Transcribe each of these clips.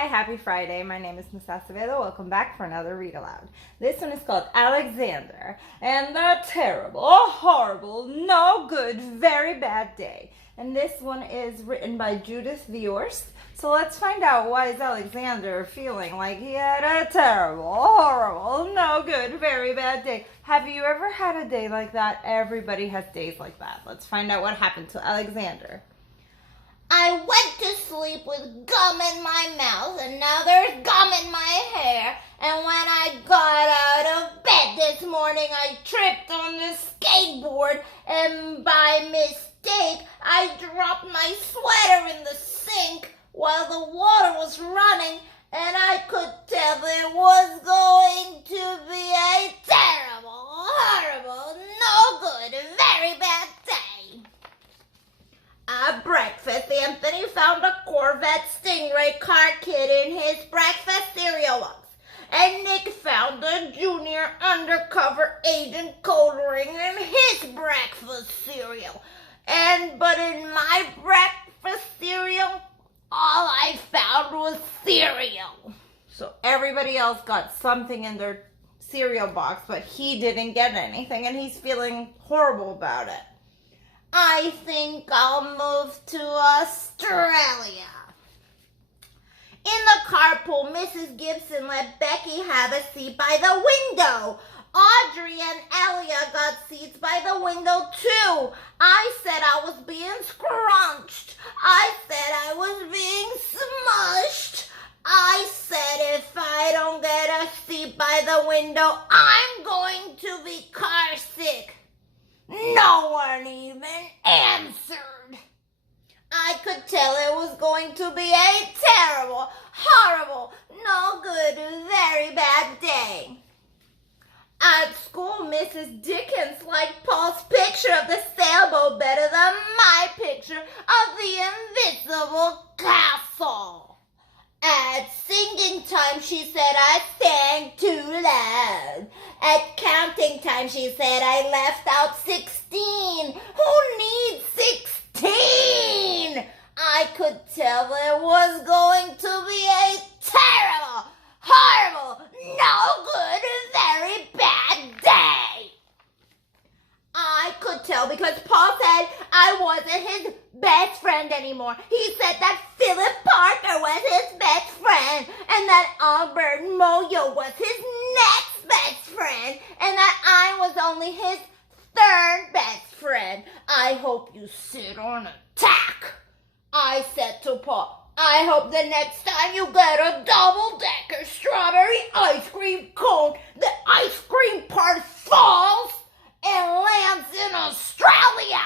Hi, happy Friday. My name is Miss Acevedo. Welcome back for another read aloud. This one is called Alexander and the Terrible, Horrible, No Good, Very Bad Day. And this one is written by Judith Viorst. So let's find out why is Alexander feeling like he had a terrible, horrible, no good, very bad day. Have you ever had a day like that? Everybody has days like that. Let's find out what happened to Alexander. I went to sleep with gum in my mouth, and now there's gum in my hair. And when I got out of bed this morning, I tripped on the skateboard, and by mistake, I dropped my sweater in the sink while the water was running, and I could tell it was going to be a terrible, horrible, no good, very bad day. At breakfast, Anthony found a Corvette Stingray car kit in his breakfast cereal box. And Nick found a junior undercover agent code ring in his breakfast cereal. But in my breakfast cereal, all I found was cereal. So everybody else got something in their cereal box, but he didn't get anything, and he's feeling horrible about it. I think I'll move to Australia. In the carpool, Mrs. Gibson let Becky have a seat by the window. Audrey and Elia got seats by the window too. I said I was being scrunched. I said I was being smushed. I said if I don't get a seat by the window, I'm going to be car sick. No one even answered. I could tell it was going to be a terrible, horrible, no good, very bad day. At school, Mrs. Dickens liked Paul's picture of the sailboat better than my picture of the invisible castle. At singing time, she said I sang too loud. At counting time, she said I left out 16. Who needs 16? I could tell it was going to be a terrible, horrible, no good, very bad day. I could tell because Paul said I wasn't his best friend anymore. He said that Philip Parker was his best friend, and that Albert Moyo was his next best friend, and that I was only his third best friend. I hope you sit on a tack. I said to Paul, I hope the next time you get a double-decker strawberry ice cream cone, the ice cream part falls and lands in Australia.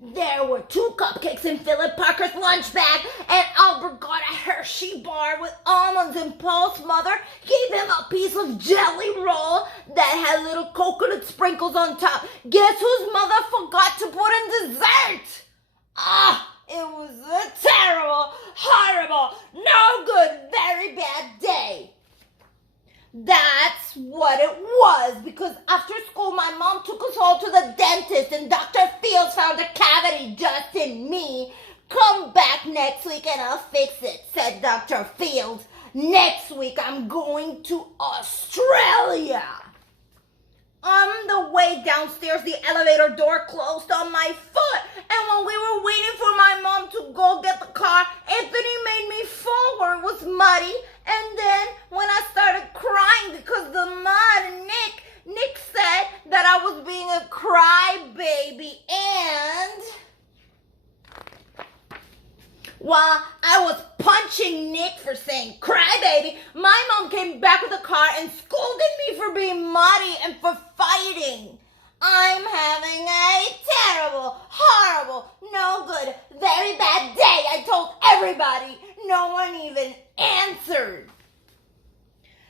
There were 2 cupcakes in Philip Parker's lunch bag, and Albert got a Hershey bar with almonds, and Paul's mother gave him a piece of jelly roll that had little coconut sprinkles on top. Guess whose mother forgot to put in dessert? It was a terrible, horrible, no good, very bad day. That's what it was, because after school my mom took us all to the dentist and Dr. Fields found a cavity just in me. Come back next week and I'll fix it, said Dr. Fields. Next week I'm going to Australia. On the way downstairs, the elevator door closed on my foot, and when we were waiting for my mom to go get the car, Anthony made me fall where it was muddy, and then when I started crying because of the mud, Nick said that I was being a crybaby, and while I was punching Nick for saying crybaby, my mom came back with a car and scolded me for being muddy and for fighting. I'm having a terrible, horrible, no good, very bad day, I told everybody. No one even answered.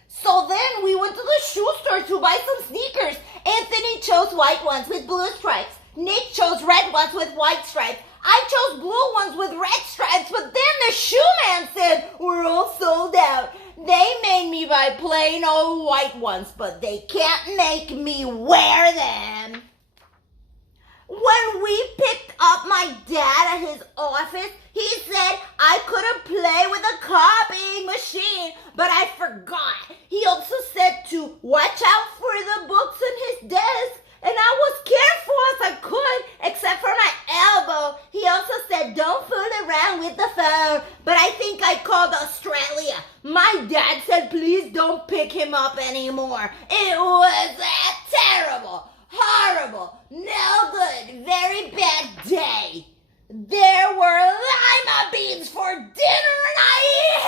So then we went to the shoe store to buy some sneakers. Anthony chose white ones with blue stripes. Nick chose red ones with white stripes. I chose blue ones with red stripes, but then the shoe man said, we're all sold out. They made me buy plain old white ones, but they can't make me wear them. When we picked up my dad at his office, he said I couldn't play with a forgot. He also said to watch out for the books on his desk. And I was careful as I could, except for my elbow. He also said, don't fool around with the phone. But I think I called Australia. My dad said, please don't pick him up anymore. It was a terrible, horrible, no good, very bad day. There were lima beans for dinner, and I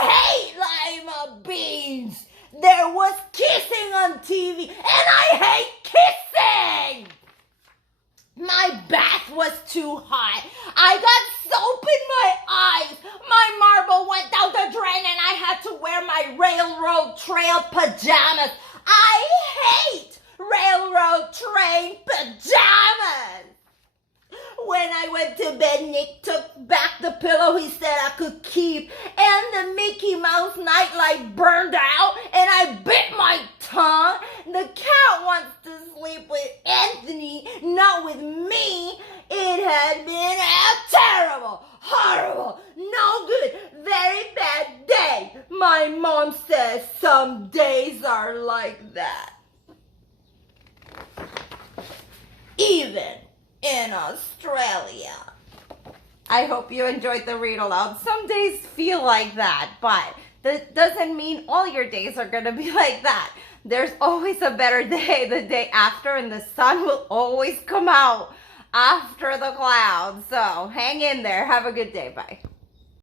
hate lima beans. There was kissing on TV, and I hate kissing! My bath was too hot. I got soap in my eyes. My marble went down the drain, and I had to wear my railroad trail pajamas. I hate railroad train pajamas! When I went to bed, Nick took back the pillow he said I could keep, and the Mickey Mouse nightlight burned out, and I bit my tongue. The cat wants to sleep with Anthony, not with me. It had been a terrible, horrible, no good, very bad day. My mom says some days are like that. Even in Australia. I hope you enjoyed the read aloud. Some days feel like that, but that doesn't mean all your days are going to be like that. There's always a better day the day after, and the sun will always come out after the clouds. So hang in there. Have a good day. Bye.